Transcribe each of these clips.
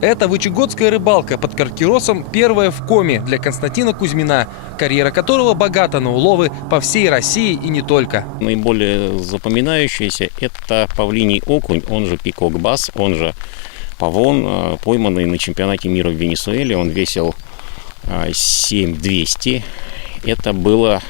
Это вычегодская рыбалка под Каркеросом, первая в Коми для Константина Кузьмина, карьера которого богата на уловы по всей России и не только. Наиболее запоминающийся – это павлиний окунь, он же пикок-бас, он же павон, пойманный на чемпионате мира в Венесуэле. Он весил 7200. Это было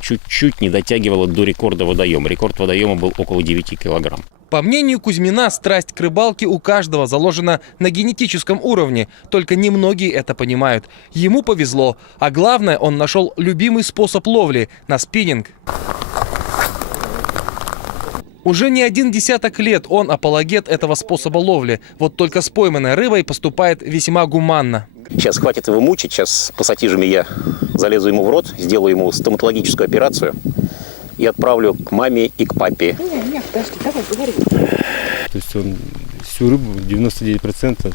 чуть-чуть не дотягивало до рекорда водоема. Рекорд водоема был около 9 килограмм. По мнению Кузьмина, страсть к рыбалке у каждого заложена на генетическом уровне, только немногие это понимают. Ему повезло, а главное, он нашел любимый способ ловли – на спиннинг. Уже не один десяток лет он апологет этого способа ловли. Вот только с пойманной рыбой поступает весьма гуманно. Сейчас хватит его мучить, сейчас пассатижами я залезу ему в рот, сделаю ему стоматологическую операцию и отправлю к маме и к папе. Нет, подожди, давай, говори. То есть он всю рыбу, 99%,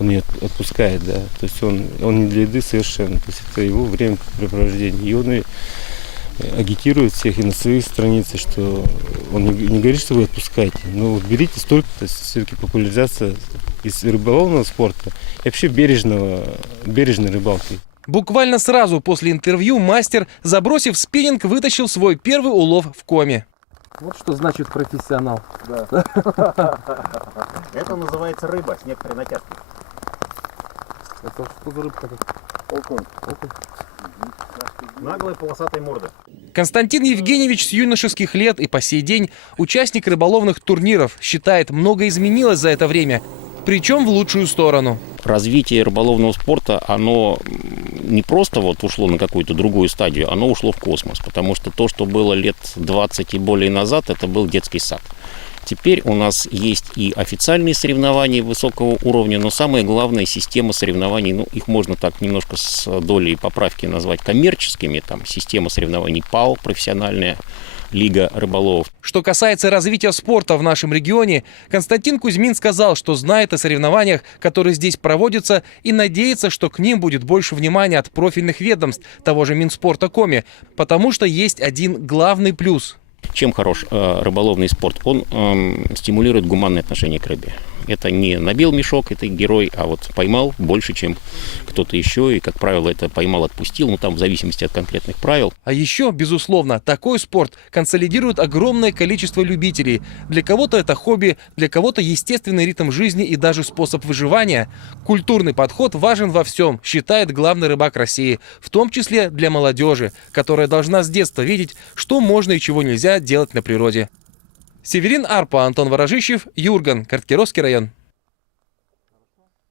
он ее отпускает, да. То есть он не для еды совершенно. То есть это его времяпрепровождение. И он и агитирует всех и на своих страницах, что он не говорит, что вы отпускаете. Но вот берите столько, то есть все-таки популяризация из рыболовного спорта и вообще бережной рыбалки. Буквально сразу после интервью мастер, забросив спиннинг, вытащил свой первый улов в Коми. Вот что значит профессионал. Да. Это называется рыба с некоторой натяжкой. Это что за рыбка? Окунь. Наглая полосатая морда. Константин Евгеньевич с юношеских лет и по сей день участник рыболовных турниров. Считает, многое изменилось за это время, причем в лучшую сторону. Развитие рыболовного спорта, оно не просто вот ушло на какую-то другую стадию, оно ушло в космос. Потому что то, что было лет 20 и более назад, это был детский сад. Теперь у нас есть и официальные соревнования высокого уровня, но самое главное — система соревнований, ну, их можно так немножко с долей поправки назвать коммерческими, там, система соревнований ПАО, профессиональная лига рыболовов. Что касается развития спорта в нашем регионе, Константин Кузьмин сказал, что знает о соревнованиях, которые здесь проводятся, и надеется, что к ним будет больше внимания от профильных ведомств, того же Минспорта Коми, потому что есть один главный плюс. Чем хорош рыболовный спорт? Он стимулирует гуманное отношение к рыбе. Это не набил мешок, это герой, а вот поймал больше, чем кто-то еще. И, как правило, это поймал, отпустил, ну там в зависимости от конкретных правил. А еще, безусловно, такой спорт консолидирует огромное количество любителей. Для кого-то это хобби, для кого-то естественный ритм жизни и даже способ выживания. Культурный подход важен во всем, считает главный рыбак России, в том числе для молодежи, которая должна с детства видеть, что можно и чего нельзя делать на природе. Северин Арпа, Антон Ворожищев, Юрган, Каркеровский район.